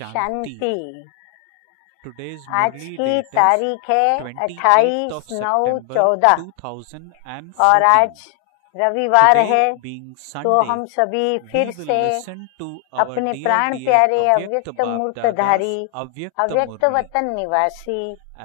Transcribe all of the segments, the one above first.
शांति। Today's आज Murli की date is तारीख है 28th of 28/9/14 September और 2014. आज रविवार Today है। being तो Sunday, हम सभी we फिर will से listen to our अपने dear प्राण dear प्यारे Avyakt अव्यक्त Bap मूर्तधारी Dada's Avyakt अव्यक्त Murli. वतन निवासी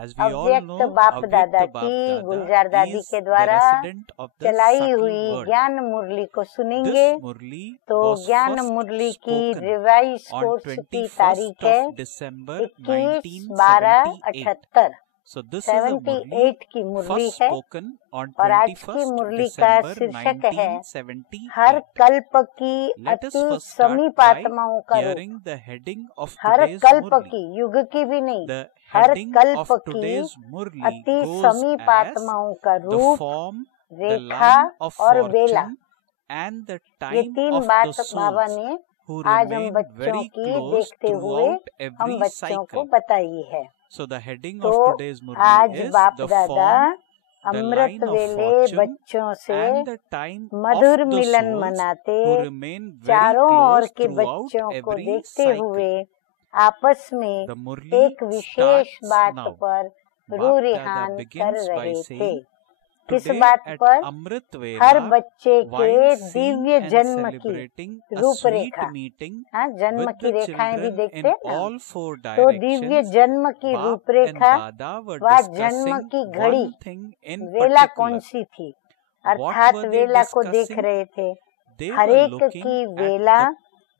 As we all अव्यक्त know, बाप Avyakt दादा Bap की Dada गुलजार दादी is के the द्वारा resident of the चलाई subtle हुई world. ज्ञान मुरली को सुनेंगे। This Murli तो was ज्ञान first मुरली की spoken रिवाइज on कोर्स की 21st तारीख है of December 1978. 21/12/78। So this is a Murli 78 की मुरली first है spoken on और आज की 21st मुरली का December शीर्षक है हर 1978. कल्प की Let us अति first start समीप by आत्माओं का रूप। hearing the heading of her today's कल्प Murli. की, युग की भी नहीं, The हर heading कल्प of की today's Murli अति goes समीप as आत्माओं का the रूप, form, the Rekha line of और वेला। fortune and the ये time तीन of बात the बाबा souls ने who आज हम remain बच्चों very की close देखते हुए throughout हम every बच्चों को cycle. बताई है। So the heading तो of today's Murli आज is बाप the दादा form, the Amrit line of वेले fortune बच्चों से and the time Madhur of the Milan souls मनाते who remain very चारों ओर close के throughout बच्चों को every देखते cycle. हुए आपस में The Murli एक विशेष starts बात now. पर Bap रूरिहान Dada कर begins by रहे थे। saying, किस today बात at पर? Amrit हर Vela, बच्चे के while seeing दिव्य and जन्म की celebrating a sweet रूपरेखा, meeting हाँ, जन्म with की the रेखाएं भी children देखते in हैं ना। all four तो दिव्य directions, जन्म की Bap and रूपरेखा Dada were व जन्म discussing की घड़ी one thing in वेला कौन particular. सी थी, What अर्थात were they वेला को देख discussing? रहे थे। They were हरेक looking की at वेला the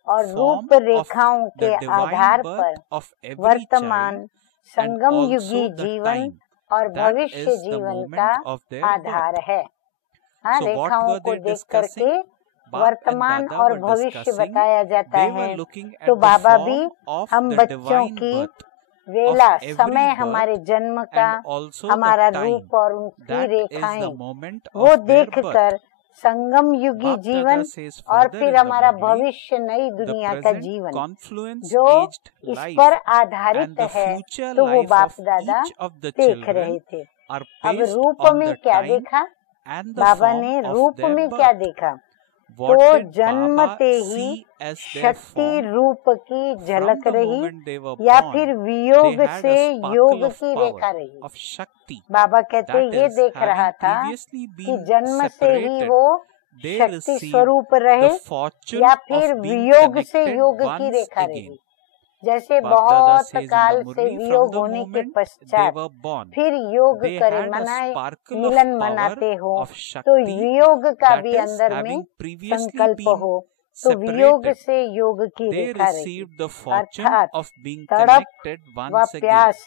और form रूप of रेखाओं के the divine आधार पर birth of every वर्तमान child and Sangam युगी also the जीवन time और that भविष्य is the जीवन moment का of their आधार birth. है। हाँ, So what रेखाओं were को they देख discussing? करके Bap and वर्तमान Dada और were भविष्य discussing. बताया जाता They were है। looking at तो the बाबा भी form of हम the बच्चों divine की birth वेला, of every समय, birth हमारे जन्म का, and also हमारा the रूप time और उनकी that is the रेखाएं, moment वो of their देख birth. कर संगम युगी Bap जीवन Dada says और further फिर in the हमारा Murli, भविष्य नई the दुनिया का present जीवन confluence जो aged इस life पर and आधारित the है, future तो वो life बाप of दादा each of the देख रहे children थे। are अब based रूप on में the क्या time देखा and the बाबा form ने? of रूप their में क्या birth. देखा? What तो did जन्मते Baba he see as their शक्ति form? रूप की From झलक the रही moment they were या born, फिर they वियोग had से a योग sparkle of की power, रेखा रही। of Shakti. बाबा कहते That ये is, देख रहा having था previously कि been जन्म से ही separated, वो they शक्ति received स्वरूप रहे the fortune या of फिर being वियोग से connected योग की once रेखा again. रही। जैसे Bap Dada बहुत says in काल the से Murli, from वियोग the होने के moment they पश्चात were born, फिर योग they करे, had a मनाए, sparkle मिलन of मनाते power, हो, of तो Shakti, वियोग का that भी is, अंदर में having previously संकल्प been हो, तो वियोग separated, से योग की they रेखा रही। received the fortune अर्थात of being तड़प connected व once again. प्यास,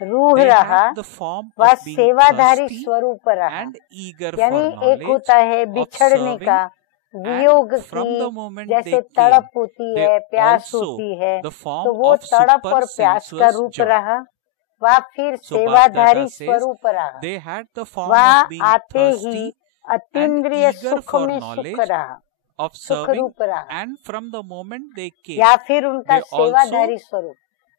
रूह They रहा had the form व of being सेवाधारी thirsty स्वरूप रहा। and eager यानी for एक knowledge, होता है of बिछड़ने serving, का, वियोग and from the की moment जैसे they तड़प came, होती they है, प्यास also होती है, the form तो वो of तड़प super और प्यास का sensuous रूप joy. रहा, वह फिर So Bap सेवाधारी Dada says स्वरूप रहा, they had the form वह of being आते ही thirsty and अतीन्द्रिय eager सुख for में सुख knowledge, रहा, of सुख serving, रूप रहा, and from the moment they came, या फिर उनका they also सेवाधारी स्वरूप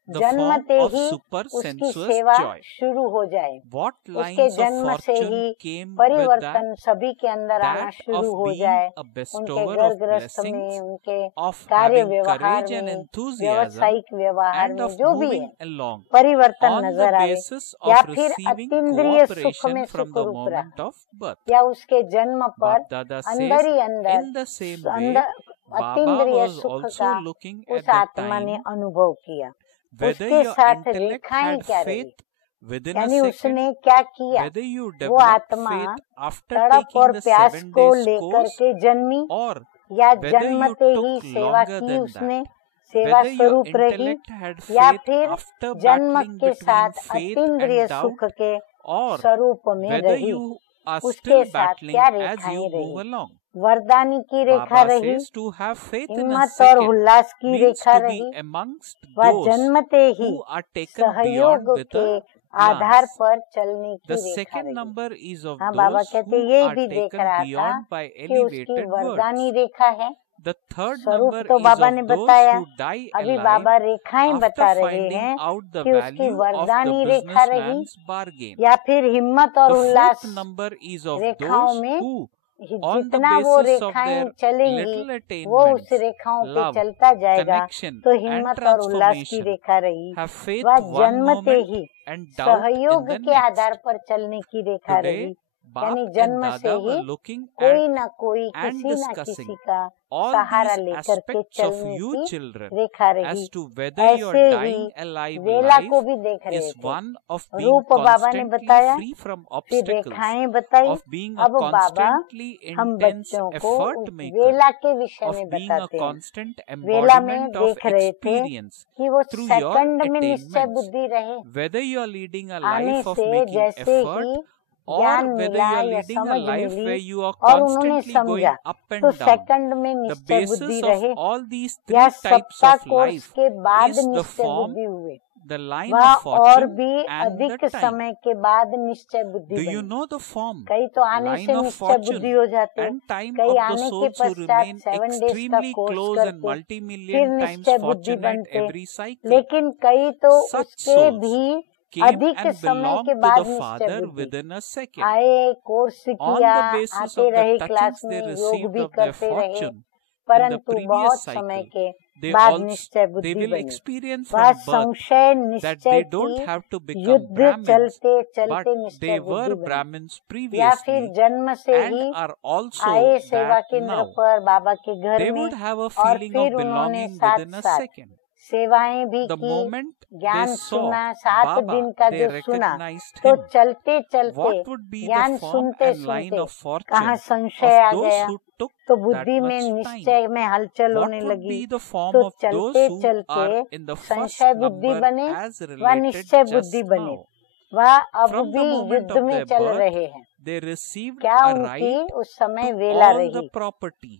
the form जन्मते of he super उसकी sensuous सेवा joy. शुरू हो जाए। What उसके lines of जन्म से fortune ही came with परिवर्तन that? सभी के अंदर आना That शुरू of हो being जाए, a उनके bestower घर of गृहस्थ में, blessings, उनके of कार्य having व्यवहार courage and में, enthusiasm, व्यवसायिक व्यवहार and में, of जो भी है, moving along परिवर्तन on the नजर आवे, basis या of फिर receiving अतीन्द्रिय सुख cooperation में from सुख the रूप रहा, moment of birth. या उसके जन्म पर Bap Dada अंदर says, ही अंदर in the same way, अंदर Baba अतीन्द्रिय was सुख also का looking उस at the आत्मा ने time अनुभव किया। whether उसके your साथ intellect रेखाएं had क्या रही, faith within a यानी second, उसने क्या किया, whether you वो developed आत्मा faith after तड़प taking और the प्यास 7 को days लेकर course, के जन्मी, or या whether you जन्मते ही took सेवा longer की than उसने, that, सेवा whether your स्वरूप रही, intellect had या faith फिर after जन्म battling के between साथ faith अतीन्द्रिय and doubt, सुख के or स्वरूप में whether रही, you are उसके still साथ battling क्या as रेखाएं you move रही, along. वरदानी की रेखा Baba रही, says to have faith in a हिम्मत और second उल्लास की means रेखा to be रही, amongst वह those जन्मते he who are taken सहयोग beyond with के a आधार glance. पर चलने की The रेखा second रही। number is of हाँ, बाबा those कहते who यही are भी देख taken रहा था beyond by कि उसकी elevated वरदानी words. रेखा है। The third स्वरूप number तो is बाबा ने of those बताया, who die अभी alive बाबा रेखाएं बता after रहे finding हैं out the कि उसकी value of the वरदानी रेखा रही, businessman's bargain. या फिर हिम्मत और The Ullas fourth number is of रेखाओं those में who on the जितना वो basis of रेखाएं their चलेंगी little वो attainments, उस रेखाओं पे love, चलता जाएगा, connection तो and हिम्मत और उल्लास की transformation, रेखा रही। have faith वह one जन्मते moment he and doubt in सहयोग the के आधार next. पर चलने की रेखा Today, रही, Baap यानी and जन्म से Dada ही were looking कोई at ना कोई and किसी ना discussing किसी का all सहारा these लेकर के aspects of चलने you की children रेखा रही। as to whether your ऐसे dying ही alive वेला life को भी देख रहे is थे। one of being रूप बाबा ने constantly बताया, free from फिर obstacles, रेखाएं बताई। of being a अब बाबा constantly हम intense बच्चों को effort उस maker, वेला के विषय of में being a बताते हैं। constant वेला में embodiment of देख रहे थे experience कि वो through your सेकंड में निश्चय attainments, बुद्धि रहे, whether you are leading a आने life of से making जैसे effort ही or ज्ञान whether मिला you are या leading a समझ life milli where you are और उन्होंने constantly going समझा, up and तो down. सेकंड में The निश्चय बुद्धि basis रहे। of all these या three types सप्ताह of कोर्स life के बाद is the निश्चय form, बुद्धि हुए, the line वह of और fortune भी and the अधिक time. समय के बाद निश्चय बुद्धि Do you बनी। know the form, कई तो आने line से of निश्चय बुद्धि fortune हो जाते, and time कई of the आने के souls who पश्चात remain 7 डेज का extremely कोर्स close and करके फिर multi-million times निश्चय बुद्धि fortunate बनते, every cycle? लेकिन कई तो Such उसके souls भी came अधिक and समय belonged के to बाद the निश्चय Father बुद्धि within a second. आए, कोर्स On किया, the basis आते of the रहे touchings क्लास they में, योग received भी of their करते रहे, fortune in the परंतु previous बहुत समय cycle, के they बाद निश्चय they बुद्धि will बनी। experience वह from birth संशय that निश्चय they don't की have to become युद्ध Brahmins, चलते but चलते निश्चय they बुद्धि were बनी, Brahmins या फिर previously जन्म से and ही are also आए सेवा that केंद्र now. पर बाबा के घर They में, would have a और feeling फिर of उन्होंने belonging साथ within a साथ second. सेवाएं भी The की, moment ज्ञान they saw सुना, 7 Baba, दिन का they जो सुना, recognized तो him. चलते चलते What would be the ज्ञान form सुनते and line सुनते of कहाँ fortune संशय of आ those गया, who took तो that बुद्धि में much time? निश्चय में हलचल What होने would लगी, be the form तो of those चलते who चलते are in the first संशय बुद्धि number बने, as वह related निश्चय just बुद्धि बने, now? वह अब From the भी moment युद्ध of में their चल birth, रहे हैं। they received क्या a उनकी right उस समय to वेला all the रही। property.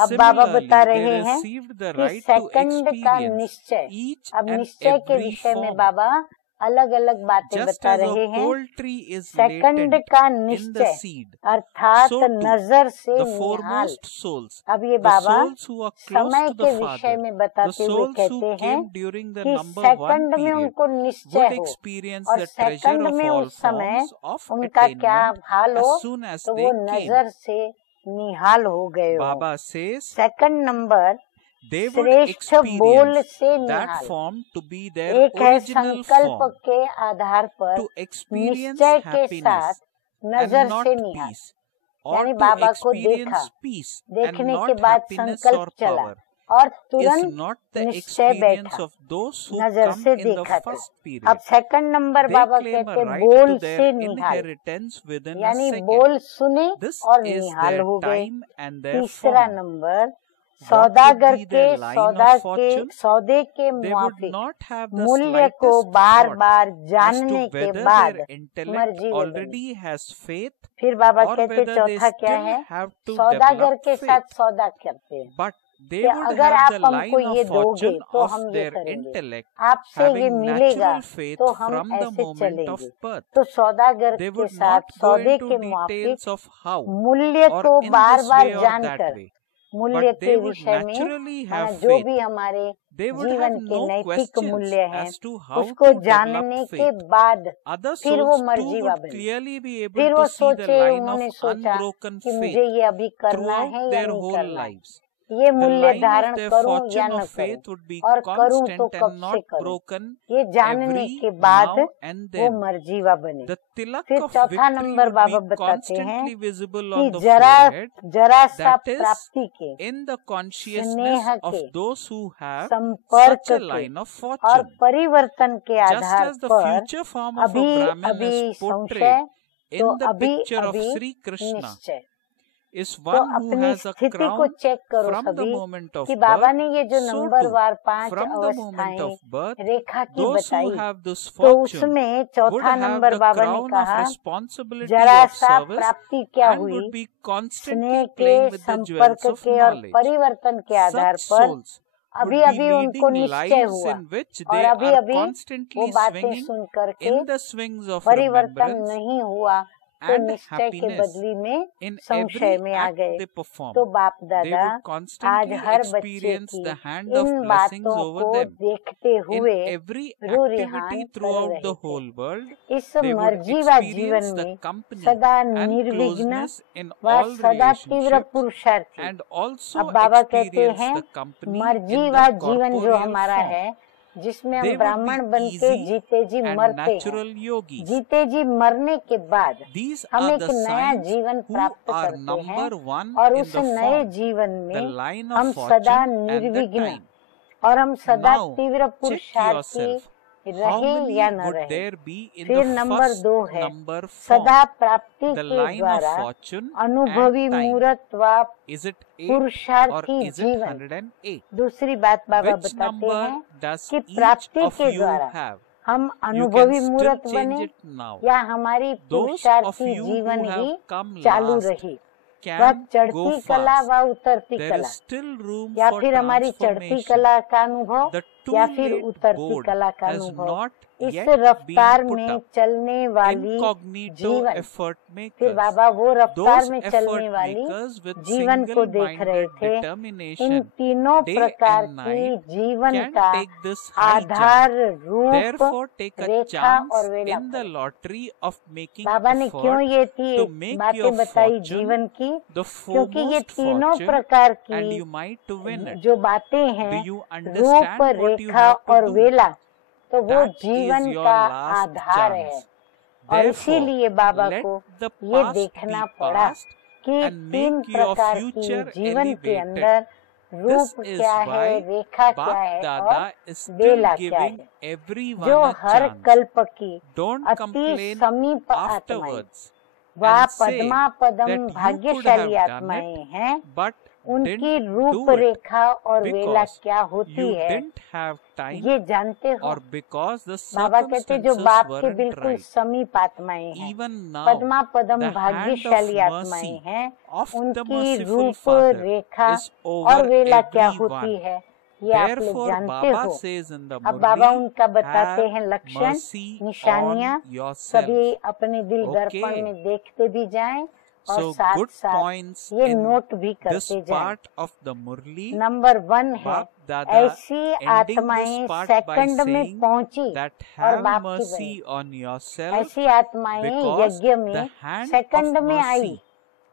अब बाबा Similarly, बता they रहे हैं received the कि right to सेकंड का experience निश्चय, each अब and निश्चय के every विषय में form. बाबा अलग अलग बातें Just बता as a रहे हैं। whole tree is second latent का in the निश्चय seed, अर्थात so too नजर से the निहाल। foremost souls, अब ये the Baba souls who are close समय to के the विषय Father, में the बताते हुए souls who कहते हैं came during the कि number one सेकंड में period उनको निश्चय would हो, experience और the treasure सेकंड of में all उस समय forms of उनका क्या attainment हाल हो, as soon as तो they वो came. नजर से निहाल हो गए हो। Baba says second number they would श्रेष्ठ बोल experience से that Nihal, form to be their एक है original संकल्प form, के आधार पर to experience निश्चय के happiness साथ and नजर not से निहाल, peace, or यानी to बाबा को देखा, experience peace and देखने के not बाद happiness संकल्प or चला power, और is तुरंत not the निश्चय experience बैठा, of those who नजर come से in the देखा था। first अब period. Second number They Baba claim a कहते right बोल to से their Nihal, inheritance within a यानी second. बोल सुने This और is निहाल their हो गए। time and their तीसरा form. Number What Saudagar would be के their line सौदा of के fortune? सौदे के They would मुआफिक not have the मूल्य को slightest bar thought bar as to जानने के whether बाद their intellect मर्जी में बनी। already has faith फिर बाबा or कहते whether they चौथा क्या still है, have to सौदागर develop के faith. साथ सौदा करते हैं But they कि would अगर have आप the हमको line ये of दोगे fortune तो of हम ये their करेंगे, intellect आपसे ये having मिलेगा natural faith तो हम from the ऐसे moment of चलेंगे। birth. तो सौदागर They के would साथ not go सौदे into के मुआफिक details of how मूल्य or को in bar this bar way or that जानकर, way, मूल्य but के they would विषय में naturally माना have जो faith. भी हमारे They would जीवन have के no नैतिक questions मूल्य हैं, as to how उसको to develop जानने के faith. बाद Other फिर वो souls too मर्जीवा would बने। clearly be able फिर वो to see the सोचे, line उन्होंने of सोचा unbroken कि मुझे faith ये अभी करना throughout है या their नहीं whole करना है, lives. ये The मूल्य line of धारण their करूं या fortune न of करूं, faith would be और करूं तो constant कब and से not करूं, broken ये जानने every के बाद now and वो then. मर्जीवा बने। The tilak फिर of चौथा victory number would Baba be बताते हैं constantly visible कि on the जरा forehead, सा that is प्राप्ति के, in the consciousness स्नेह of के, those who have संपर्क such a के line of और fortune. परिवर्तन के Just आधार as the पर future form of a अभी Brahmin अभी is portrayed संशय, तो in the अभी picture of अभी Sri Krishna निश्चय। is तो one who अपनी has a स्थिति को crown चेक करो from the सभी moment of कि बाबा birth, ने ये जो so number too war 5 from the moment अवस्थाएं of birth रेखा की those बताई, who have this तो fortune उसमें would चौथा have नंबर the बाबा ने crown of कहा responsibility जरा of सा service प्राप्ति क्या and हुई, would be constantly स्नेह के, playing with the संपर्क jewels of के और knowledge. परिवर्तन के आधार Such पर souls अभी would be अभी उनको leading निश्चय lives हुआ in which और they अभी are अभी वो constantly बातें swinging सुन करके in the swings of परिवर्तन remembrance नहीं हुआ, तो and निश्चय के happiness बदली में in संशय every में आ act गए। they perform. तो बाप They दादा would आज constantly हर बच्चे experience की the hand of in blessings बातों over को them. देखते In हुए every रूरिहान activity कर throughout रहे the थे। whole world, इस they would मर्जीवा जीवन experience the में company सदा and निर्विघ्न closeness in व all सदा तीव्र relationships, पुरुषार्थी। and also अब बाबा कहते experience हैं the company in मर्जीवा the जीवन जो corporeal हमारा form. है, जिसमें हम They would ब्राह्मण be बन के easy जीते जी and मरते हैं। natural yogis. जीते जी मरने के बाद These हम are एक the नया signs जीवन who प्राप्त are करते हैं number one और in उस the नए form, जीवन the में line हम of सदा fortune and the निर्विघ्न time. और हम सदा Now, तीव्र check पुरुषार्थी yourself. How रहे many या न would रहे। there be in फिर the नंबर first 2 है number सदा form, प्राप्ति the के line of द्वारा fortune अनुभवी and time? मूर्त व Is it 8 or पुरुषार्थी is it जीवन। 108? दूसरी बात बाबा Which बताते number हैं does कि each प्राप्ति of के you द्वारा have? हम You अनुभवी can still मूर्त change बने it now. या हमारी Those of पुरुषार्थी you जीवन who ही have come चालू last रही। वह can go चढ़ती कला fast. व उतरती There कला is still room या for फिर हमारी चढ़ती transformation. कला का अनुभव The या too फिर late उतरती board कला का has अनुभव not इस yet been रफ्तार put में up. चलने वाली Incognito जीवन। effort फिर makers, बाबा वो रफ्तार those में effort चलने वाली makers with जीवन को देख रहे single-minded थे। इन determination तीनों day प्रकार and की night जीवन can का take this high jump. आधार रूप Therefore, take a Rekha chance और वेला in the पर। lottery of making बाबा ने क्यों effort ये to थी make बातें your बताई fortune जीवन की, the क्योंकि ये foremost तीनों fortune प्रकार and you की might win it. जो बातें Do हैं you रूप understand what you Rekha have to और do? वेला, तो वो That is जीवन your का last आधार है। chance. और Therefore, इसीलिए बाबा let को the ये past देखना be पड़ा past कि and तीन make your प्रकार की future जीवन के elevated. अंदर This रूप is क्या है, why रेखा क्या Bap है Dada और is still वेला क्या giving है, everyone जो a हर chance. कल्प की Don't अति complain समीप आत्माएं afterwards व and say Padma Padma that you could भाग्यशाली have done आत्माएं it हैं। but उनकी didn't रूप do it रेखा और वेला because क्या होती you है didn't have time ये जानते हो। or because the बाबा कहते जो circumstances बाप के weren't बिल्कुल right. समीप आत्माएं हैं, Even now, Padma Padma the hand भाग्यशाली of आत्माएं mercy हैं, of the उनकी merciful रूप Father रेखा is और over वेला क्या होती everyone. है ये आप लोग Therefore, जानते Baba हो। says in the अब बाबा Murli, उनका बताते have हैं लक्षण mercy निशानियां, on yourself. सभी अपने दिल Okay. दर्पण में देखते भी जाएं और So साथ good साथ points ये in नोट भी this करते जाएं। part of the Murli. Number 1 है Bap Dada ऐसी ending आत्माएं this part by सेकंड में saying पहुंची that और have बाप की mercy बनी। on yourself ऐसी आत्माएं because यज्ञ में the hand सेकंड of में आई mercy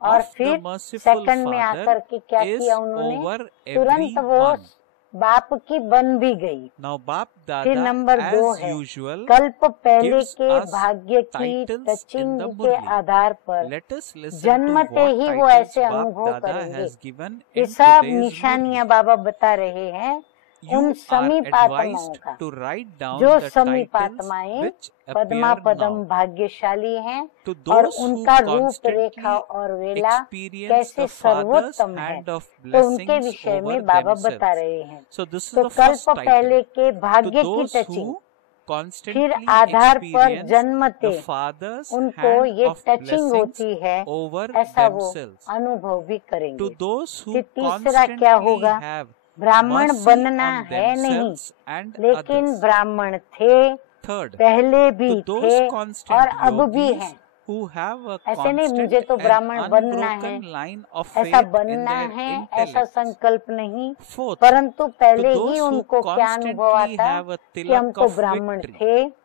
और of the फिर merciful सेकंड में Father आकर के क्या is किया उन्होंने, over तुरंत वो everyone. बाप की बन भी गई। Now Bap फिर Dada नंबर 2 as है usual कल्प पहले gives के us भाग्य की titles in टचिंग the के Murli. आधार पर Let us listen to जन्मते what ही वो titles ऐसे Bap अनुभव Dada करेंगे। has given ये in सब today's निशानियां Murli. बाबा बता रहे हैं उन You are समीप आत्माओं advised का, to write down जो the समीप titles आत्माएं which Padma appear Padma now. भाग्यशाली हैं To और those who उनका रूप रेखा constantly और वेला experience कैसे the Father's सर्वोत्तम है, hand of तो उनके blessings विषय over में बाबा बता themselves. रहे हैं। So this is तो the कल्प first title. पहले के To भाग्य की those टचिंग, who फिर constantly आधार पर experience जन्मते the Father's उनको hand ये of टचिंग blessings होती है, over ऐसा वो themselves. अनुभव भी To करेंगे। those who फिर तीसरा क्या constantly होगा, have ब्राह्मण mercy बनना on है नहीं, themselves and लेकिन others. ब्राह्मण थे, Third, पहले भी to those थे और constant अब भी yogis हैं। who have a ऐसे नहीं constant मुझे तो and ब्राह्मण बनना है, unbroken line of ऐसा faith in बनना their है, ऐसा intellect. संकल्प नहीं, Fourth, परंतु to पहले those ही who उनको क्या अनुभव constantly आता have a कि हम tilak तो of ब्राह्मण victory. थे,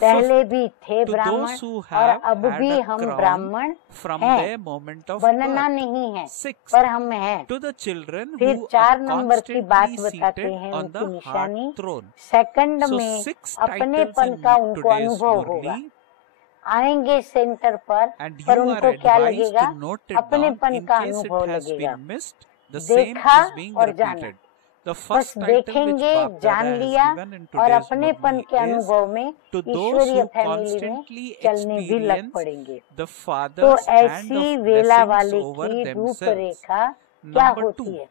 पहले भी थे To ब्राह्मण those who और have अब had भी a हम crown ब्राह्मण from हैं। their moment of बनना birth. नहीं है Sixth, पर हम हैं। to the children फिर who 4 are नंबर की बात constantly बताते seated हैं on उनकी the निशानी, heart throne. सेकंड So में 6 अपनेपन titles का in उनको today's अनुभव होगा। Murli, आएंगे सेंटर पर and you पर are उनको क्या advised लगेगा, to note it down अपनेपन in का case अनुभव it has लगेगा। been missed. The same देखा is being और जाना, repeated. The बस first title which देखेंगे, Bap Dada जान has लिया given in और today's अपनेपन Murli के is अनुभव में to those ईश्वरीय who फैमिली में constantly चलने भी लग experience पड़ेंगे। the तो Father's hand ऐसी of वेला blessings वाले over की themselves. रूपरेखा क्या Number होती 2, है,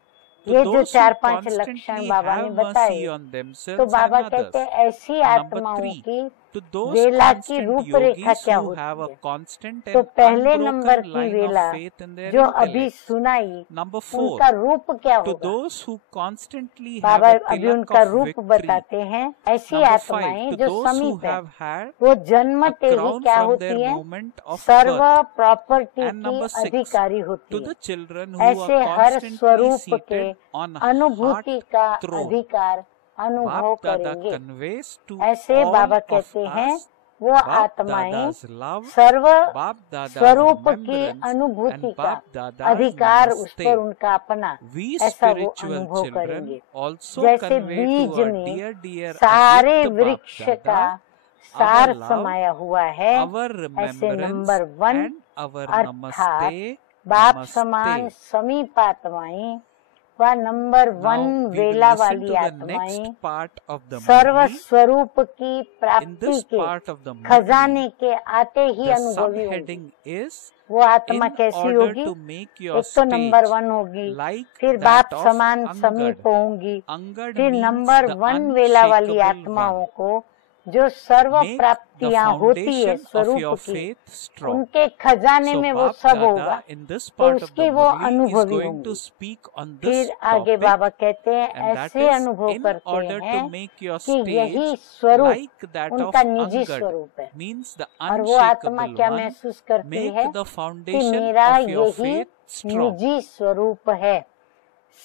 to ये जो those who 4-5 लक्षण constantly बाबा ने have बताए, mercy on तो themselves बाबा and कहते others. हैं ऐसी Number आत्माओं 3, की To those वेला की constant रूपरेखा yogis क्या who have a होती है? constant तो and पहले नंबर unbroken की line वेला of faith in their जो अभी intellect. सुनाई, Number 4. उनका रूप क्या To होगा? those who constantly have Baba a अभी tilak उनका of रूप victory. बताते हैं। ऐसी Number 5. आत्माएं To जो those who समीप है, have had वो a जन्मते ही crown क्या from their होती है? moment of सर्व birth. प्रॉपर्टी And की number 6. अधिकारी होती To है। the children who ऐसे are हर constantly स्वरूप के seated on अनुभूति heart का throne. अधिकार अनुभव Bap Dada करेंगे। conveys to ऐसे all बाबा of कहते हैं us वो Bap आत्माएं Dada's love, सर्व Bap Dada's स्वरूप की remembrance, अनुभूति and का Bap Dada's अधिकार उस namaste. पर उनका अपना We ऐसा वो spiritual अनुभव children करेंगे। also जैसे convey to बीज our में dear सारे Avyakta Bap वृक्ष का Dada सार our love, समाया हुआ है, our ऐसे remembrance नंबर 1 and our अर्थात namaste. बाप समान Namaste. समीप आत्माएं व नंबर 1 Now we will वेला listen वाली to the आत्माएं next part of the सर्व movie. स्वरूप की In प्राप्ति this के part of the खजाने movie, के आते ही the अनुभवी होंगी। subheading is वो आत्मा in कैसी order होगी? to make your एक तो नंबर stage 1 होगी, like फिर that बाप of समान Angad. समीप होंगी, Angad फिर means नंबर the 1 वेला वाली unshakable आत्माओं one. को जो सर्व Make the प्राप्तियां होती है foundation of स्वरूप your की, faith strong. उनके खजाने So में वो Bap सब Dada होगा, in this तो part of उसकी the वो movie is अनुभवी going to होंगी। speak on this फिर आगे topic, बाबा कहते हैं and that ऐसे is अनुभव in करते order to हैं make your कि यही stage स्वरूप like that of उनका निजी Angad स्वरूप है। means the और वो आत्मा unshakable क्या one. महसूस करती Make है the कि foundation मेरा of your यही faith strong. निजी स्वरूप है।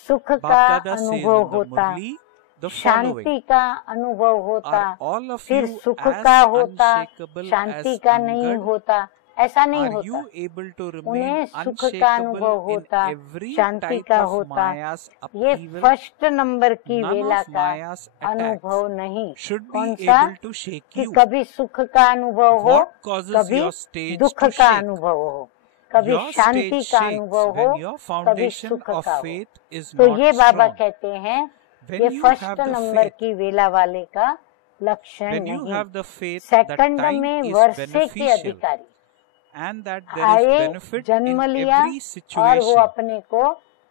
सुख Bap का Dada says अनुभव in the होता, Murli the following. शांति का अनुभव होता, Are all of फिर you सुख as का होता, unshakable शांति as का नहीं Angad? होता, ऐसा नहीं Are होता। you able to उन्हें remain सुख का अनुभव unshakable in होता, every शांति type का of होता। Maya's ये upheaval? फर्स्ट नंबर की None वेला of का Maya's attacks अनुभव नहीं। should कौन be सा? able to shake कि you. कभी सुख का अनुभव हो, What causes कभी your stage दुख to का shake? अनुभव हो, कभी Your शांति stage का shakes अनुभव हो, when your कभी foundation सुख of का हो। faith is तो not ये बाबा strong. कहते हैं When ये you first have the number faith, की वेला वाले का लक्षण when you नहीं। have the faith that second time में is वर्षे के beneficial अधिकारी and that there is आए, benefit जन्म in लिया every और वो situation, अपने को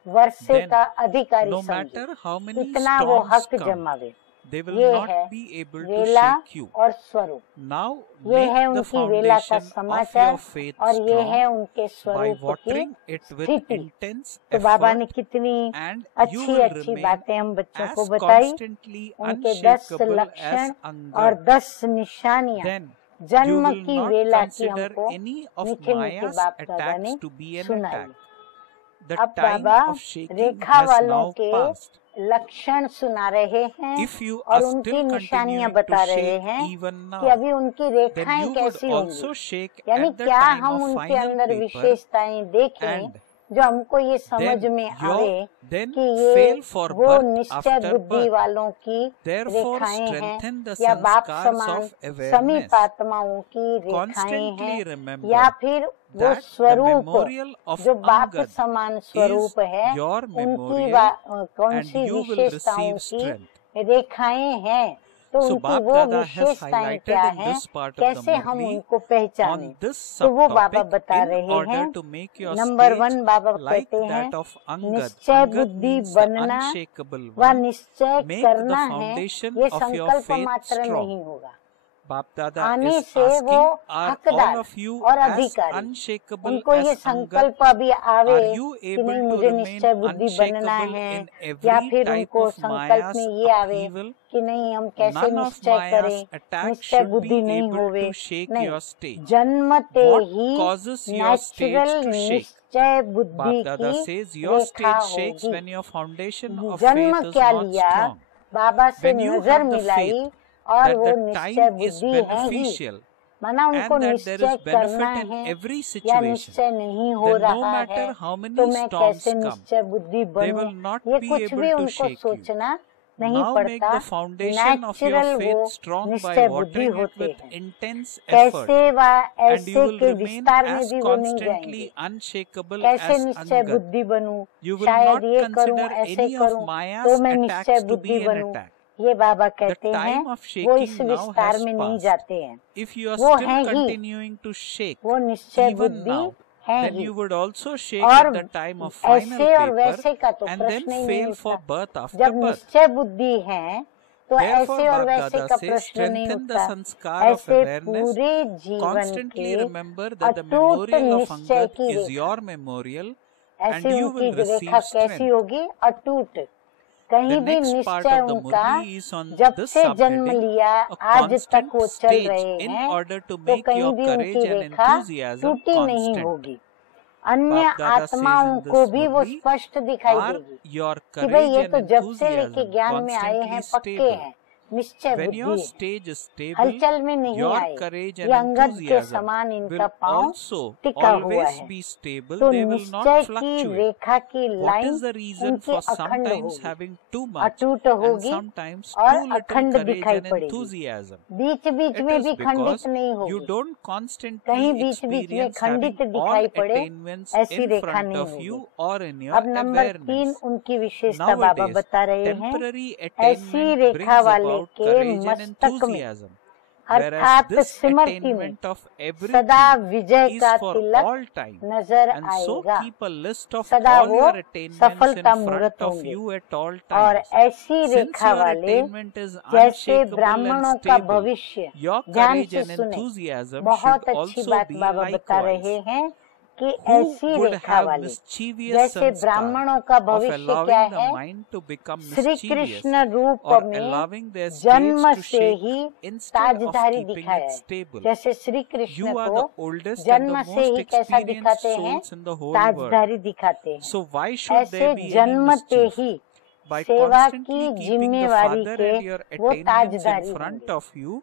वर्षे then का अधिकारी no समझे, matter how many इतना वो storms हक come, जमावे। they will ये not है be able to वेला shake you. और स्वरूप। Now ये make है the उनकी वेला का foundation of समाचार your faith और ये है strong उनके by स्वरूप की watering it with स्थिति। intense तो बाबा ने effort, कितनी and you अच्छी will अच्छी remain बातें हम बच्चों को as बताई। constantly उनके 10 unshakable लक्षण as और Angad. 10 निशानियां Then you जन्म will की not वेला की consider हमको any of मीठे मीठे Maya's बाप दादा attacks ने to be an सुनाई। attack. The अब time Baba of shaking Rekha has वालों now के passed. लक्षण सुना रहे हैं If you और are उनकी still निशानियां continuing बता to रहे shake हैं even कि now, अभी उनकी then रेखाएं you would कैसी also होंगी। shake यानी at the क्या time हम of उनके final अंदर paper, विशेषताएं देखें and जो हमको ये समझ then में you आवे then कि ये fail for वो birth निश्चय after बुद्धि birth. वालों की Therefore रेखाएं हैं strengthen the या बाप sanskars समान of awareness. समीप आत्माओं की रेखाएं Constantly हैं remember या फिर वो that the स्वरूप memorial of जो बाप Angad समान is स्वरूप है your उनकी memorial कौन and सी you will विशेषताओं receive की strength. रेखाएं हैं, तो So उनकी Bap वो Dada has विशेषताएं highlighted क्या in हैं, this part of the कैसे हम Murli उनको पहचानें। on this तो वो बाबा subtopic बता in रहे order हैं। to make your number stage 1 Baba like कहते हैं that of Angad. निश्चय Angad बुद्धि means the बनना unshakable व one. निश्चय Make the करना है, foundation ये of your संकल्प faith मात्र strong. नहीं होगा। Bap Dada आने is से वो asking, are हकदार all of you और as अधिकारी, unshakable उनको ये as Angad? संकल्प अभी आवे Are you कि able नहीं to मुझे remain निश्चय बुद्धि बनना unshakable है, in या every फिर type उनको of संकल्प Maya's में ये आवे upheaval? कि नहीं हम कैसे None of निश्चय Maya's करें, attacks निश्चय should बुद्धि be नहीं able होवे। to shake नहीं, your stage. जन्मते What he causes your stage natural to shake? निश्चय बुद्धि Bap Dada की says your Rekha stage shakes होगी। when your foundation of जन्म faith is क्या not लिया, strong. बाबा से When you नजर have the मिलाई faith और that वो the निश्चय time is बुद्धि है ही, beneficial माना उनको and that there निश्चय is benefit करना in है every या situation, निश्चय नहीं हो then no रहा matter है how many तो मैं storms कैसे come, निश्चय बुद्धि they बनूं, will not ये be कुछ able भी to उनको shake you. सोचना नहीं Now make पड़ता। the foundation of your natural faith वो strong by निश्चय बुद्धि watering it होते with हैं। intense effort, कैसे व and you ऐसे will के remain विस्तार में as भी वो नहीं constantly जाएंगे। unshakable कैसे as निश्चय Angad. बुद्धि बनूं, You will शायद not ये करूं, consider ऐसे any of करूं Maya's तो मैं निश्चय attacks to बुद्धि be an बनूं, attack. ये बाबा The कहते हैं। time of वो इस shaking now विस्तार has में नहीं passed. जाते हैं, If you are वो still हैं ही, continuing to shake वो निश्चय even बुद्धि now, है then he. you would also shake और at the time of final ऐसे और paper वैसे का तो and then प्रश्न ही नहीं fail for उठता। birth after जब birth. निश्चय बुद्धि है तो Therefore, ऐसे और Bap वैसे Dada का says, प्रश्न नहीं strengthen the उठता। sanskar of ऐसे awareness. पूरे जीवन Constantly के remember that the अटूट memorial of निश्चय Angad की is Rekha, your memorial and ऐसे you उनकी will रेखा receive कैसी strength. होगी? अटूट। कहीं The भी next part निश्चय of the उनका Murli is on जब this से जन्म subheading, लिया a आज तक constant वो चल stage रहे in हैं, order to तो make कहीं your भी courage उनकी and रेखा enthusiasm टूटी नहीं constant. होगी। अन्य Bap Dada says आत्माओं in को this भी वो Murli, स्पष्ट दिखाई are देगी your कि भाई courage ये and तो जब से लेके enthusiasm ज्ञान में आए हैं, constantly पक्के stable. हैं, निश्चय When your बुद्धि है, stage is stable, हलचल में नहीं your आए। courage ये and अंगद के enthusiasm समान इनका will पांव also टिका हुआ always है। be stable. तो They will निश्चय not की fluctuate. रेखा की What line is the reason उनकी for अखंड sometimes होगी, having too much अटूट and होगी sometimes और too little अखंड courage दिखाई and पड़ेगी। enthusiasm? बीच बीच It में is भी because खंडित नहीं you होगी। don't कहीं constantly बीच बीच में experience having खंडित all दिखाई पड़े, attainments ऐसी in रेखा front नहीं of होगी। you or in your अब नंबर 3 awareness. उनकी विशेषता बाबा Nowadays, बता रहे हैं। temporary ऐसी attainment रेखा brings वाले about के courage and मस्तक में enthusiasm, whereas अर्थात this स्मृति में attainment of सदा everything विजय is का for तिलक all time. नजर And so आएगा। keep a list of सदा all वो your attainments in सफलता front मूर्त of होंगे। you at all और times. ऐसी Since रेखा your वाले attainment is जैसे unshakable and ब्राह्मणों का stable, भविष्य, your ध्यान courage से and सुने, enthusiasm बहुत should अच्छी also बात be बाबा बता रहे likewise. हैं कि Who ऐसी would रेखा have वाले mischievous जैसे sanskar ब्राह्मणों का of भविष्य क्या allowing the है, mind to become Shri mischievous Krishna रूप or में allowing their जन्म stage to से shake he instead of ताजधारी keeping दिखाया it है। stable? जैसे श्री कृष्ण You are को the oldest and जन्म the से ही most कैसा experienced दिखाते हैं, souls in the whole world. ताजधारी दिखाते हैं। So why should ऐसे there be any जन्मते mischief? He By सेवा constantly की keeping the जिम्मेवारी father के and your वो attainments in ताजदारी front होंगे। of you,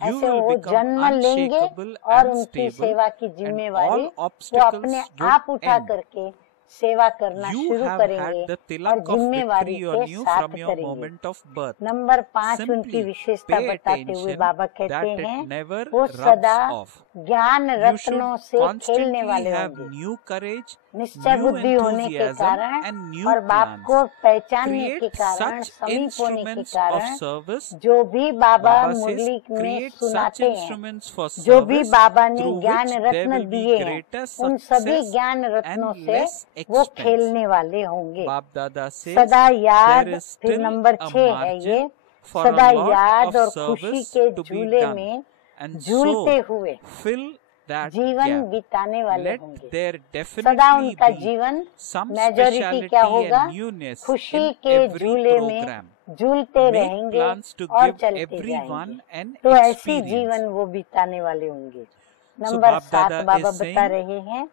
you ऐसे will वो become जन्म लेंगे unshakable और and उनकी stable, सेवा की and जिम्मेवारी all वो obstacles अपने would आप उठा end. करके सेवा करना You शुरू have करेंगे had the और tilak of जिम्मेवारी victory के on you साथ from your करेंगे। moment of birth. नंबर 5 उनकी Simply विशेषता pay बताते हुए attention बाबा कहते that it हैं, never वो rubs सदा off. ज्ञान You should रत्नों से खेलने constantly वाले have होंगे। new courage, निश्चय new बुद्धि होने के enthusiasm कारण and new और बाप plans. को पहचानने के Create कारण, such समीप होने के instruments of कारण, service. जो भी बाबा Baba says, मुरली में create such सुनाते हैं, instruments for जो भी service बाबा ने through ज्ञान which there Ratna will be दिए हैं, greater उन सभी success ज्ञान रत्नों and से less वो expense. खेलने वाले होंगे। Bap Dada says सदा याद, there is फिर still नंबर a 6 है ये, margin for सदा a lot याद of और खुशी service के to be झूले done, में and झूलते so हुए fill that जीवन gap. बिताने वाले Let होंगे। there सदा definitely उनका be जीवन some मेजॉरिटी speciality क्या होगा, and newness खुशी in के every झूले में program. झूलते Make रहेंगे plans to और give चलते everyone जाएंगे। an तो ऐसी experience. जीवन वो बिताने वाले होंगे। So number Bap 7 Dada Baba is बता saying रहे हैं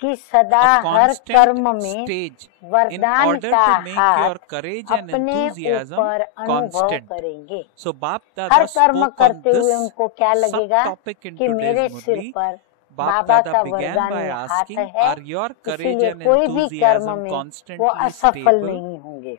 कि सदा a हर constant कर्म में stage in वरदान order का to make हाथ your courage and अपने enthusiasm ऊपर अनुभव constant. करेंगे। So Bap हर Dada कर्म spoke on करते हुए this उनको क्या लगेगा subtopic in कि मेरे today's सिर Murli. पर Bap बाबा Dada का began by वरदानी हाथ asking, है, are your courage इसीलिए and कोई भी कर्म enthusiasm में वो constantly असफल stable? नहीं होंगे।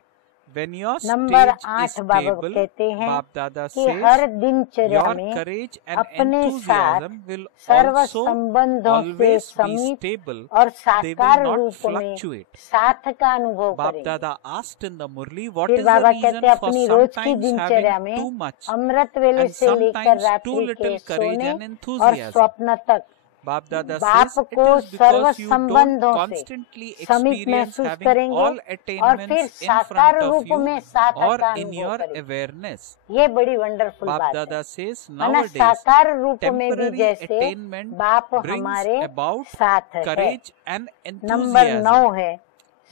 When your number stage is 8 Baba stable, कहते हैं Bap Dada कि says, हर दिनचर्या your में courage and अपने साथ enthusiasm will सर्व also संबंधों से always be समीप stable. और They will साकार not रूप में fluctuate. साथ का अनुभव Bap करेंगे। Dada asked in the Murli, what फिर is the बाबा reason कहते हैं for अपनी रोज की sometimes दिनचर्या having में too much अमृत वेले and से लेकर sometimes too रात्रि के little courage सोने and और enthusiasm? स्वप्न तक Bap Dada बाप says it को is serve because you don't संबंधों से constantly समीप experience महसूस having करेंगे all और फिर attainments in साकार front of रूप you में साथ or का in अनुभव your करेंगे। awareness. ये बड़ी वंडरफुल Bap बात है। Dada says माना nowadays साकार रूप में भी temporary जैसे attainment बाप brings हमारे about साथ है। courage and नंबर 9 enthusiasm, है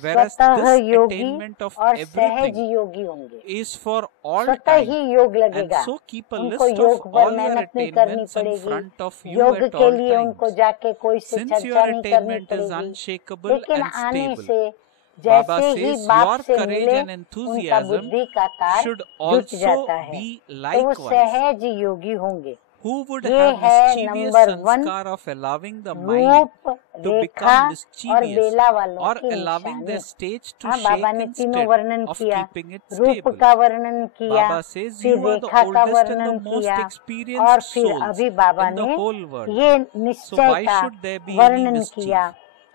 whereas स्वतः this योगी attainment of और सहज everything योगी होंगे। is for all स्वतः time. ही योग And लगेगा, so keep a उनको list योग of पर all your मेहनत नहीं करनी attainments in पड़ेगी। front of you योग at के all लिए उनको times. जाके कोई से Since your चर्चा नहीं करनी attainment is पड़ेगी। unshakable लेकिन and आने stable, से Baba जैसे ही says बाप your से courage मिले and उनका enthusiasm बुद्धि का तार should जुट जाता also है, be तो वो likewise. सहज योगी होंगे। Who would ये have है mischievous number 1 sanskar of allowing the mind रूप to रेखा become और mischievous बेला वालों or की allowing निशानी। their stage to हाँ, shake बाबा ने तीनों instead वर्णन of किया, keeping it रूप stable? का वर्णन किया, Baba says फिर you are the रेखा का oldest and वर्णन the most किया और experienced फिर souls अभी बाबा in the ने whole world. ये So निश्चय why का should there be any वर्णन mischief? किया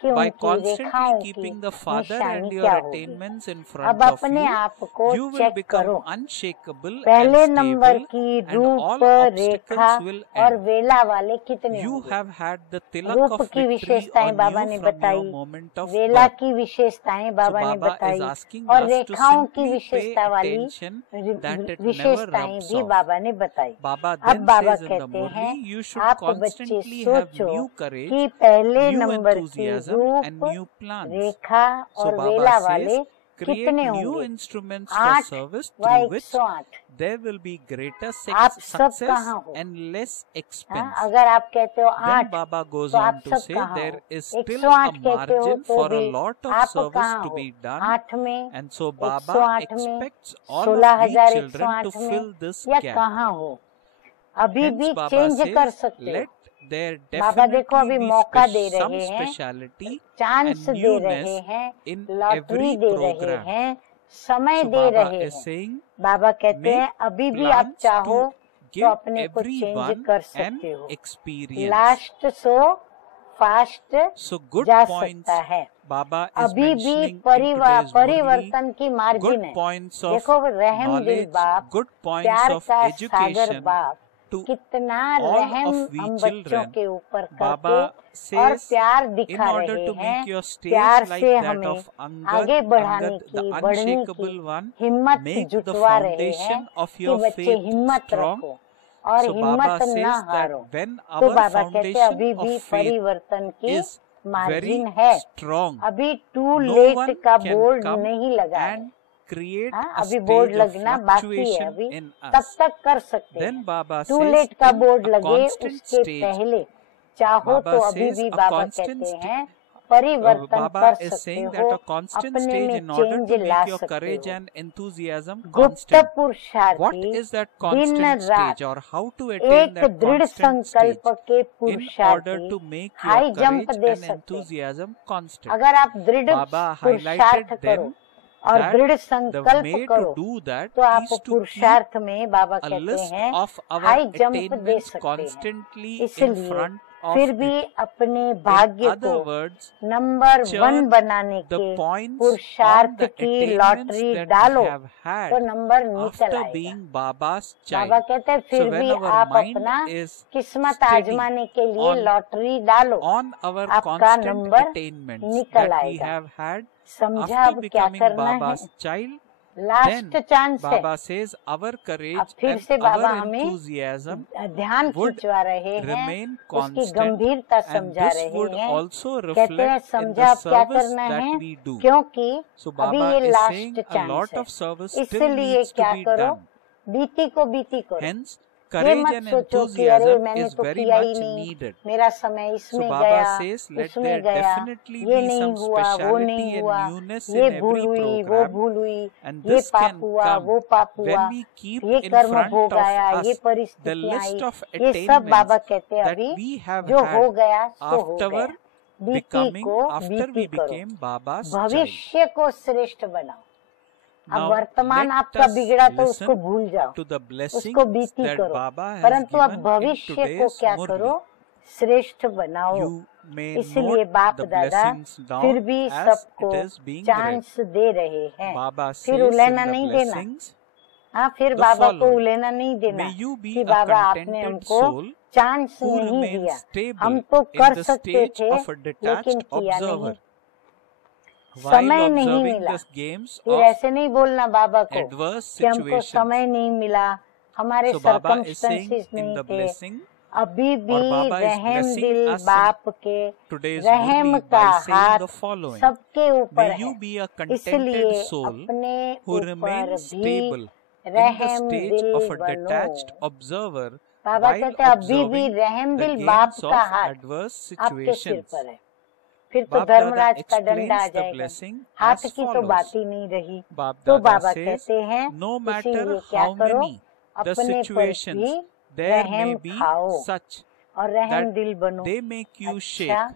कि by उनकी constantly रेखाओं की keeping the Father and निशानी your क्या होगी। attainments in अब front of अपने you, आप को you will चेक become करो। unshakable and पहले नंबर stable, की and रूप, all रेखा obstacles will और end. वेला वाले कितने You होंगे? have had the tilak रूप of की victory विशेषताएं on बाबा you ने from your बताई, moment of वेला birth. की विशेषताएं So बाबा ने Baba is बताई, asking और us to रेखाओं की simply pay विशेषता वाली attention that it never विशेषताएं rubs भी off. बाबा ने बताई। Baba अब then Baba says in the कहते Murli, हैं, you should आप बच्चे constantly have सोचो new courage, कि पहले new नंबर की enthusiasm and रूप, new plans. रेखा So और Baba वेला says, वाले create कितने new होंगे? instruments for 8 service व through which 108। there will be greater आप सब success कहाँ हो? and less हाँ, expense. अगर आप कहते हो Then 8 Baba goes तो आप on to सब say कहाँ there हो? is still a 108 कहते हो margin तो for a भी lot of आप service कहाँ to हो? be done, 8 में, and so Baba 108 में, expects all of we children to 16,108 fill में, this या gap. कहाँ हो? अभी Hence भी Baba चेंज कर says, सकते हो। let there बाबा देखो definitely अभी be मौका दे some रहे हैं, speciality चांस and दे रहे newness हैं, in लॉटरी every दे रहे program. हैं, समय So दे Baba रहे is हैं। saying, बाबा कहते make हैं अभी भी आप plans चाहो to तो give अपने को चेंज everyone कर an सकते हो। experience. Last so fast So good जा points सकता है। Baba is अभी भी mentioning in today's Murli. परिवर्तन की मार्जिन Good है। points of देखो रहम दिल knowledge, बाप, good points प्यार of का सागर education बाप, to कितना all रहम of we हम बच्चों children. के ऊपर Baba करके और says, प्यार in दिखा order रहे to हैं, make your stage प्यार like से that हमें of Angad, आगे बढ़ाने Angad, the की, बढ़ने unshakable की one, हिम्मत make the जुटवा रहे हैं foundation of कि your बच्चे faith हिम्मत strong. रखो और So हिम्मत Baba न says that हारो। when तो our बाबा कहते हैं अभी foundation भी of faith परिवर्तन की is very मार्जिन है, strong, अभी टू no लेट one का can बोर्ड come नहीं लगा है। and create हाँ, a अभी बोर्ड stage of लगना बाकी है, fluctuation अभी in तब us. तक कर सकते Then हैं। Baba टू says, लेट का in बोर्ड a लगे constant उसके stage, पहले चाहो Baba तो अभी says भी a बाबा constant कहते हैं परिवर्तन Baba कर is सकते saying हो, that a constant अपने stage में in order चेंज to ला make your सकते courage हो। and enthusiasm गुप्त constant. What पुरुषार्थी is that दिन constant रात stage, or how to attain एक that दृढ़ constant संकल्प stage के in order पुरुषार्थी to make high your jump courage they and सकते हैं। enthusiasm constant? अगर आप दृढ़ Baba पुरुषार्थ highlighted करो them और that दृढ़ the संकल्प way करो to do that तो आप is to keep पुरुषार्थ में बाबा a कहते list हैं of our high jump they attainments सकते हैं। constantly in इसलिए front of फिर it. भी अपने In भाग्य other को words, नंबर 1 churn बनाने the के points on पुरुषार्थ the की attainments लॉटरी that डालो we have had तो नंबर निकल after आएगा। being Baba's बाबा child. कहते हैं So फिर when भी our आप mind अपना is किस्मत steady आजमाने के लिए on लॉटरी डालो, on our आपका constant नंबर attainments निकल that we आएगा। have had समझा after अब क्या becoming करना है? Baba's child, last then chance है। Baba says our अब courage फिर and से बाबा our हमें enthusiasm ध्यान would खिंचवा रहे हैं, remain उसकी constant, गंभीरता and समझा this रहे would हैं। also कहते हैं reflect in समझा the अब क्या service करना है, that we do. क्योंकि So अभी Baba ये is last saying a chance lot है, of service still इसलिए needs to क्या be करो, done. बीती को बीती करो। Hence, ये courage मत and सोचो कि अरे enthusiasm मैंने is तो very किया ही much नहीं, needed. मेरा समय So इसमें Baba गया, says let उसमें there गया, definitely ये be नहीं some हुआ, वो speciality नहीं and हुआ, newness ये in भूल every हुई, वो program, भूल हुई, and ये this पाप can हुआ, come वो पाप हुआ, when we keep ये in कर्म front भोग of आया, ये us the परिस्थितियां आई, list of ये सब बाबा attainments कहते हैं that अभी we have जो हो had गया सो हो after गया, बीती becoming, को after बीती we करो, became Baba's child. भविष्य को श्रेष्ठ बनाओ। अब Now वर्तमान let आपका us बिगड़ा तो उसको listen भूल जाओ, to the blessings उसको बीती that करो, Baba has परंतु अब given in भविष्य को today's क्या Murli. करो, श्रेष्ठ बनाओ। You may इसलिए note बाप the दादा blessings फिर down भी as सबको it is being read. Chance दे रहे हैं। Baba फिर says in उलेना the नहीं देना, blessings, हाँ फिर the बाबा को following. उलेना नहीं देना May you be कि a बाबा आपने contented हमको soul चांस who नहीं remains दिया, stable हम तो in कर the सकते stage थे of a detached लेकिन किया observer. नहीं, While समय नहीं observing मिला। the games फिर of ऐसे नहीं बोलना बाबा को adverse कि हमको situations. समय नहीं मिला, हमारे So Baba is saying circumstances in नहीं the थे। blessing, अभी भी और बाबा is रहम blessing दिल us in बाप के today's रहम Murli का by saying हाथ the following. सबके ऊपर May है, you be a contented इसलिए soul अपने who ऊपर remains भी stable in the रहम stage दिल of a बनो। detached observer बाबा while कहते हैं अभी भी observing रहम the दिल बाप games का of हाथ adverse आपके सिर situations. पर है। फिर तो Bab Dada धर्मराज का डंडा आ explains the जाएगा, blessing हाथ as की तो बात follows. ही नहीं रही। Bab तो Dada बाबा says, कहते हैं no matter इसीलिए क्या how करो, many the अपने पर situations भी there रहम may be खाओ such और रहम that दिल बनो। they make you shake, अच्छा,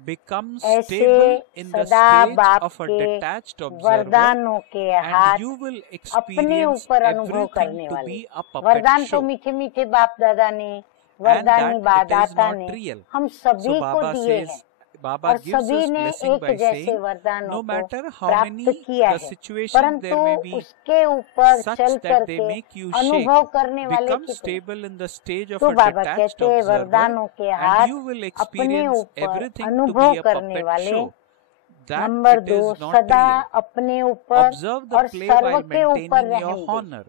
become ऐसे stable in the सदा stage बाप of a के detached observer, वरदानों के हाथ and you will अपने experience ऊपर अनुभव everything करने to वाले। be a puppet वरदान तो show, मीठे मीठे बाप दादा ने, and वरदानी that it is दाता not ने real. हम So सभी को Baba दिए says हैं, Baba और gives सभी us ने blessing एक by जैसे saying, वरदानों no को matter how many प्राप्त किया the है, situation there परंतु may be, उसके ऊपर such चल that they करके make you shake, अनुभव करने वाले become कितने। stable in the stage of तो a बाबा detached कहते हैं observer, वरदानों के and हाथ you will अपने experience ऊपर everything to अनुभव be a करने puppet वाले। show. That number it 2, is not सदा real. अपने ऊपर Observe the और play सर्व while के ऊपर maintaining your रहम दे। honor.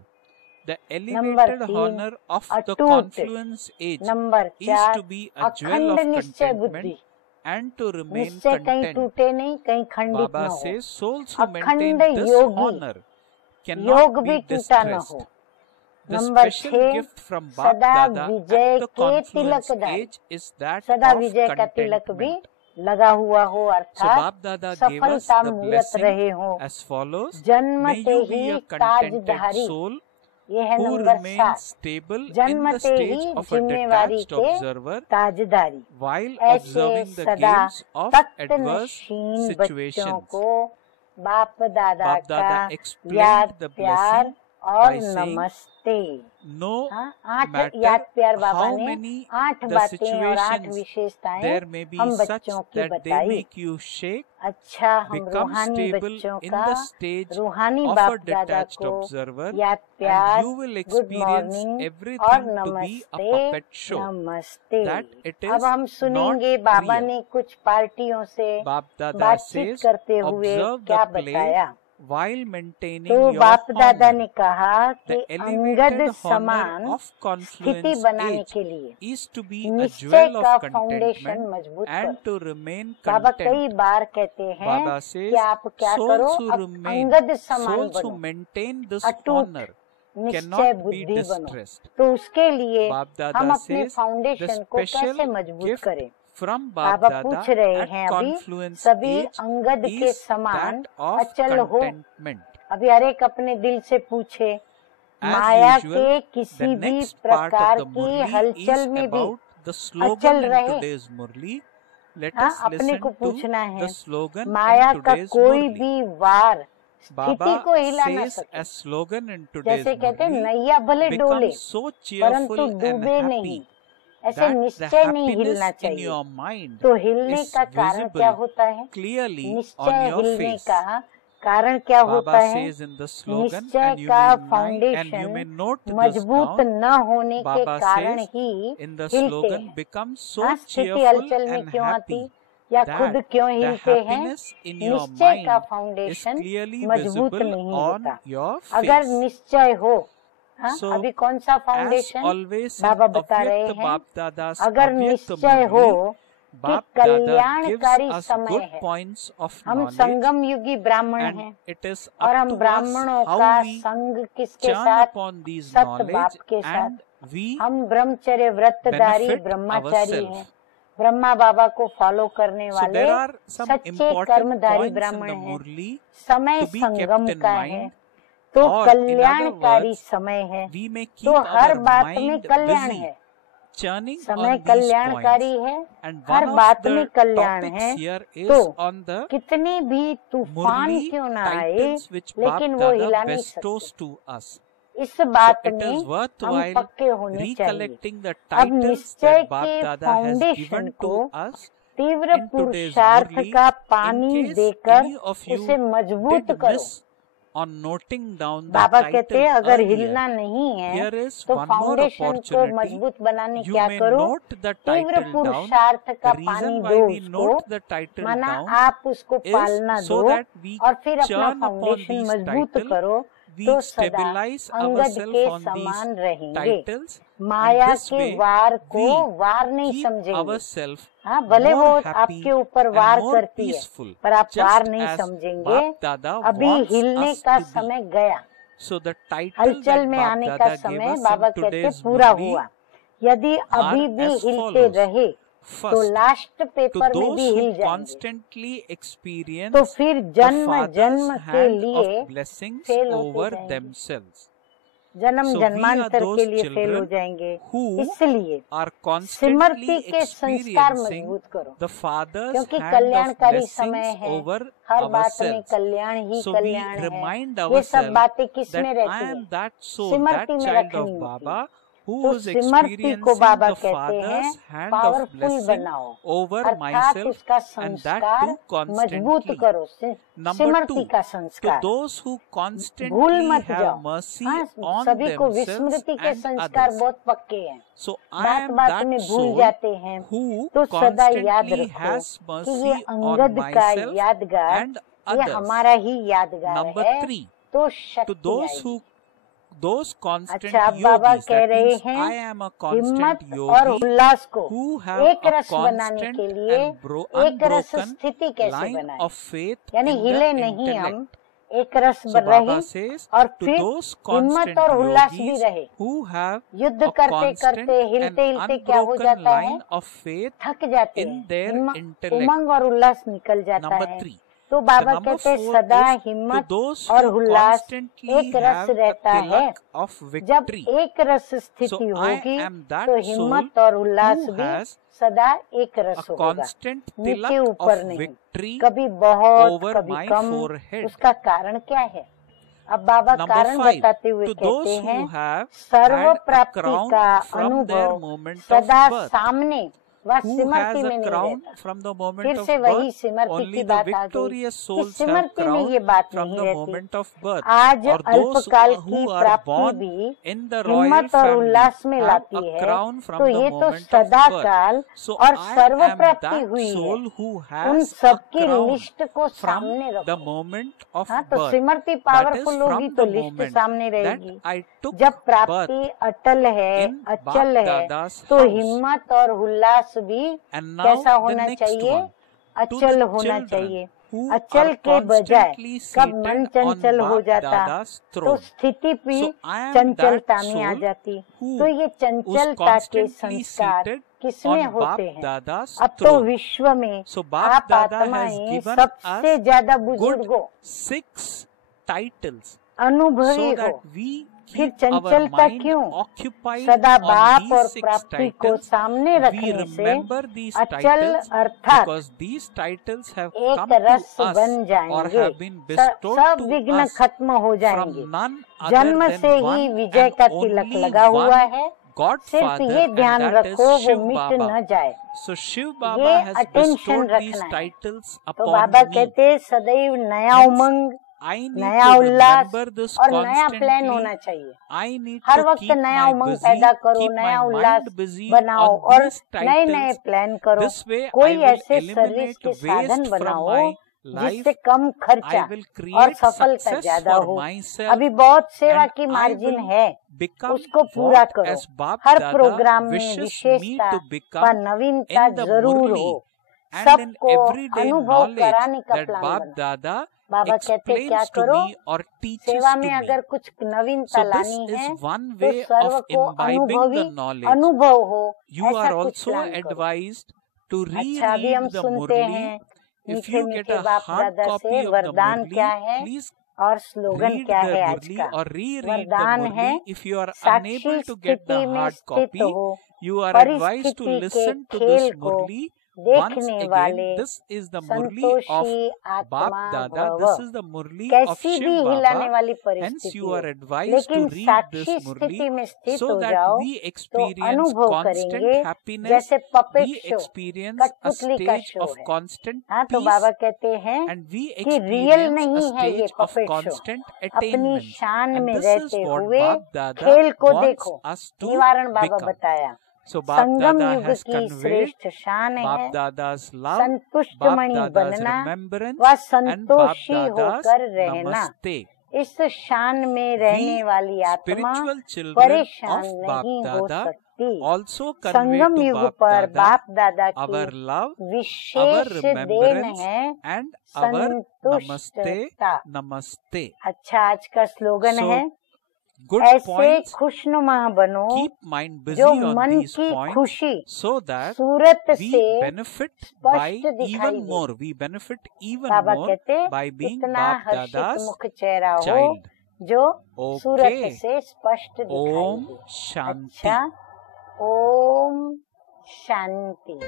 The number elevated 3, honor of the अटूट। confluence age number is 4, to be a jewel अखंड of निश्चय बुद्धि। contentment and to remain निश्चय कहीं content. टूटे नहीं, कहीं खंडित Baba न हो। says souls who अखंड maintain this Yogi, honor cannot योग be भी टूटा न distressed. हो। The number special 6, gift from Bap सदा Dada विजय at the के confluence Tilakdhari. age is that सदा of विजय का तिलक भी contentment. लगा हुआ हो, So अर्थात Bap Dada gave us सफलता the मूरत blessing रहे हो। as follows. May जन्मते you he be a contented ताजधारी, soul ये है who number remains 7, stable in the जन्मते stage he of a जिम्मेवारी detached के observer ताजदारी। while ऐसे observing the सदा games of तख्त adverse नशीन बच्चों situations. को बाप दादा Bap का Dada explained याद the प्यार blessing और by saying, नमस्ते। no हाँ, 8 matter याद प्यार बाबा how ने many 8 the बातें और 8 situations विशेषताएं there may be हम such बच्चों की that they बताई। make you shake, अच्छा, हम become रूहानी stable बच्चों in का the stage रूहानी of बाप a दादा detached को observer, याद and प्यार, you will good experience morning और everything to be a नमस्ते puppet show. नमस्ते। That it अब is हम सुनेंगे not बाबा real. ने कुछ पार्टियों से Bap Dada बातचीत says, करते हुए observe क्या the play बताया। while maintaining तो your बाप दादा ने honor. कहा कि The अंगद elevated समान honor of स्थिति confluence बनाने age के लिए is to be a निश्चय jewel का of फाउंडेशन contentment मजबूत and करो। to remain बाबा कई content. बार कहते हैं Baba कि says, आप क्या करो, souls who अब remain, अंगद समान souls who बनो, maintain this अटूट honor निश्चय cannot be बुद्धि बनो। distressed. तो उसके लिए Bap हम Dada अपने says, the फाउंडेशन को special कैसे मजबूत gift करें। from Bap बाबा पूछ Dada रहे at हैं अभी confluence सभी age अंगद के is समान that of अचल हो। contentment. अभी हर एक अपने दिल से पूछे, As माया usual, के the किसी भी next part प्रकार of the की Murli is हलचल में भी about the slogan अचल in रहे। today's Murli. Let हाँ, us अपने listen को to पूछना है, the slogan माया in का today's कोई Murli. भी वार स्थिति Baba को हिला न says सके। a slogan in today's जैसे कहते हैं Murli नैया भले डोले becomes so परंतु cheerful and डूबे नहीं, happy ऐसे that the निश्चय नहीं happiness हिलना in चाहिए। your mind तो हिलने is का कारण क्या visible होता है? clearly on निश्चय your हिलने face. का कारण क्या होता Baba है? says in the slogan, निश्चय and you का may and you foundation may note this मजबूत down. न होने के Baba कारण says ही in the हिलते slogan हैं। becomes so हाँ, स्थिति cheerful हलचल में and क्यों आती happy या that खुद क्यों the हिलते हैं? happiness in your निश्चय का mind is फाउंडेशन clearly मजबूत visible नहीं on होता। your अगर face. निश्चय हो, हाँ, So, अभी कौन सा As फाउंडेशन always in बाबा बता रहे Avyakta हैं? Bap Dada's अगर Avyakta निश्चय हो Murli, कि Bap Dada gives कल्याणकारी us समय good है, points of हम knowledge, संगम युगी ब्राह्मण and हैं it is और up हम to us ब्राह्मणों how का we संग किसके churn साथ? upon these सत knowledge बाप के साथ। and we हम ब्रह्मचर्य व्रतधारी benefit ब्रह्मचारी ourselves. हैं, ब्रह्मा बाबा को फॉलो करने So वाले there are some सच्चे important कर्मधारी points in ब्राह्मण the हैं। Murli समय to be kept Sangam in का है, mind, तो or in other कल्याणकारी words, समय है, we may keep तो हर our बात में mind कल्याण busy है। churning समय on these कल्याणकारी points. है, And हर one of बात में the कल्याण topics है। here is तो on the कितनी भी तूफान Murli क्यों ना आए, titles which Bap लेकिन वो हिला Dada नहीं bestows सकते। to us. इस बात So it में is हम worthwhile पक्के होने चाहिए। recollecting the अब titles निश्चय that Bap के Dada has फाउंडेशन given को to us तीव्र in today's पुरुषार्थ Murli. का In पानी case देकर any of you उसे मजबूत did करो। miss on noting down the बाबा कहते हैं title अगर earlier, हिलना नहीं है here is तो one more फाउंडेशन को opportunity. मजबूत बनाने You क्या may करो? note the तीव्र title down. पुरुषार्थ का The पानी reason दो why we उसको, note the title माना down आप उसको is पालना so दो that we और फिर अपना churn upon फाउंडेशन these मजबूत titles, करो, we तो सदा stabilize अंगद ourselves के on समान these रहेंगे। titles, माया and this के way वार को we वार नहीं keep समझेंगे। ourselves हाँ, भले वो more happy आपके ऊपर and वार more करती है, peaceful, पर आप वार just नहीं as समझेंगे। Bap Dada अभी wants हिलने us का to be. समय गया, So the title हलचल that में Bap आने का Dada gave समय us बाबा in कहते today's पूरा Murli हुआ। यदि अभी are भी as हिलते follows. रहे तो First, लास्ट to पेपर में those भी who हिल जाएंगे, constantly experience तो फिर the जन्म Father's जन्म के hand लिए of blessings फेल होते over जाएंगे, themselves. जन्म So we are जन्मांतर के those लिए फेल हो children जाएंगे। who इसलिए are constantly स्मृति के संस्कार experiencing मजबूत करो, the Father's क्योंकि hand of कल्याणकारी समय blessings है, over हर बात में ourselves. Kalyan he So we कल्याण है। remind ये सब ourselves बातें किस that में I रहती am है? that soul, स्मृति that में child रखनी of होती है। Baba who तो is सिमरती को experiencing बाबा the कहते हैं Father's hand of powerful blessing बनाओ, over अर्थात myself, उसका and that संस्कार too मजबूत constantly. करो। Number सिमरती 2, का to संस्कार those who भूल constantly मत have जाओ। mercy हाँ, on सभी को themselves विस्मृति के and संस्कार others. बहुत पक्के हैं, So I बात am बात में that भूल soul जाते हैं। who तो सदा याद constantly रखो has कि ये mercy on अंगद का myself यादगार, and ये others. हमारा ही यादगार Number है, 3, तो to शक्ति those आएगी। constant अच्छा, अब बाबा yogis, कह that रहे means हैं I am a हिम्मत constant और yogi उल्लास को who have एक a रस बनाने constant के लिए and एक रस unbroken स्थिति कैसे line बनाए, of faith यानी in हिले the नहीं हम, intellect. एक रस So Baba रही says, और to फिर those हिम्मत constant और उल्लास भी yogis रहे। who have युद्ध a करते constant करते हिलते and हिलते क्या हो unbroken जाता है, line of faith थक जाते in हैं, their intellect. उमंग और उल्लास निकल जाता Number है। 3, तो the बाबा number कहते हैं 4 सदा is to हिम्मत those और who उल्लास constantly एक रस have a रहता है। tilak of जब victory. एक रस So स्थिति I होगी am that तो soul हिम्मत और उल्लास who भी has सदा एक a रस होगा, constant नीचे tilak ऊपर of नहीं, victory कभी बहुत over कभी my कम। forehead. उसका कारण क्या है? अब बाबा Number कारण 5, बताते हुए to कहते those हैं who have serve had a प्राप्ति crown का from their अनुभव moment of सदा birth. सामने व Who सिमरती has में a नहीं crown रहता। from the moment फिर of से वही birth? सिमरती Only की the बात आ गई victorious कि souls have सिमरती में ये crown बात from नहीं the रहती। moment of birth. आज Or those अल्पकाल who की are प्राप्ति born भी in the royal हिम्मत और family उल्लास में have लाती a है, crown from तो the ये तो moment of सदा birth. काल So और I सर्व am प्राप्ति that हुई है। soul who उन has a सबकी crown लिस्ट को from सामने the रखो। moment of हाँ, तो birth. सिमरती That is पावरफुल होगी from तो the लिस्ट moment सामने that रहेगी। I took जब birth प्राप्ति अटल है, in अचल Bap है, Dada's तो house. हिम्मत और उल्लास भी And now कैसा the होना next चाहिए? one, to अचल the होना children चाहिए। who अचल are के बजाय constantly कब मन seated on चंचल हो Bap जाता Dada's तो throne. स्थिति भी So I am चंचलता that में आ soul जाती। who तो ये was चंचलता के constantly संस्कार seated किसमें on होते Bap हैं? Dada's अब तो throne. विश्व में So Bap आप Dada has आत्माएं given सबसे us ज्यादा good बुजुर्गों 6 titles अनुभवी so हो। that we फिर keep our चंचलता mind क्यों? occupied सदा on बाप these और 6 प्राप्ति को titles. सामने We रखने से remember these अचल titles अर्थात because these titles have एक come to रस us बन or जाएंगे, have been bestowed सब to विघ्न us खत्म हो from जाएंगे। none other जन्म than से ही one विजय and का तिलक only लगा हुआ one है, सिर्फ Godfather, ये and ध्यान that is रखो वो Shiv मिट Baba. न जाए। So Shiv ये Baba has attention bestowed these रखना है। titles तो upon बाबा me. कहते हैं सदैव नया Hence, उमंग, I need नया to उल्लास remember this और नया प्लान होना constantly. चाहिए। I need हर to वक्त keep नया my उमंग busy, पैदा करो, keep नया my उल्लास mind busy बनाओ on और these नए नए titles. प्लान करो। This way I कोई will ऐसे सर्विस eliminate के साधन waste from बनाओ my life. जिससे कम खर्चा I will और create सफलता success ज्यादा for हो। myself अभी बहुत सेवा and की I मार्जिन will है, become उसको पूरा what करो। as Bap हर Dada प्रोग्राम में wishes me विशेषता to व become नवीनता in the जरूर Murli हो। and in सबको everyday अनुभव knowledge कराने का that प्लान Bap बनाओ। Dada बाबा कहते क्या explains to करो? me or teaches सेवा to में me. अगर कुछ नवीनता So this लानी है is one तो way सर्व of को imbibing अनुभवी the knowledge. अनुभव हो, You ऐसा are कुछ also प्लान करो। advised to अच्छा, अभी हम reread the सुनते Murli. हैं If मीठे you get मीठे a बाप hard दादा copy से of the वरदान क्या Murli, है please और स्लोगन read क्या the है आज Murli का। or reread the वरदान है Murli. If you are Sakshi unable to get the स्थिति में hard स्थित copy, हो, you are advised to परिस्थिति के listen to this खेल को Murli once देखने again. वाले This is the Murli of Santoshi Bap आत्मा Dada. भव। This is the Murli of कैसी भी Shiv हिलाने Baba. वाली Hence, परिस्थिति you हो, are advised लेकिन to read साक्षी this स्थिति Murli में स्थित so हो that जाओ we तो experience अनुभव constant करेंगे happiness. जैसे puppet We show, experience a कठपुतली का stage शो of है। constant हाँ, तो peace, बाबा कहते हैं and we कि रियल experience a नहीं है ये stage of puppet show. constant अपनी attainment. शान And में this is रहते what हुए Bap Dada खेल को wants देखो। us to निवारण बाबा become. बताया So Bap संगम Dada युग has की conveyed श्रेष्ठ शान है Bap Dada's love, संतुष्ट Bap मणि Dada's बनना remembrance, व and Bap संतोषी Dada's होकर रहना। namaste. इस शान में रहने We वाली आत्मा spiritual children परेशान of Bap नहीं हो Dada सकती। also convey संगम to युग Bap पर Dada बाप दादा our की love, our विशेष देन remembrance, है and our namaste. संतुष्टता। Namaste. अच्छा, आज का स्लोगन So, है good ऐसे points. खुशनुमा बनो Keep mind busy जो on मन these की points खुशी so that सूरत we से benefit by स्पष्ट दिखाई even they. more. We benefit even Baba more कहते by being इतना Bap हर्षित Dada's मुख चेहरा हो child. जो सूरत Okay. से स्पष्ट दिखाई Om दे। Shanti. अच्छा, ओम शांति।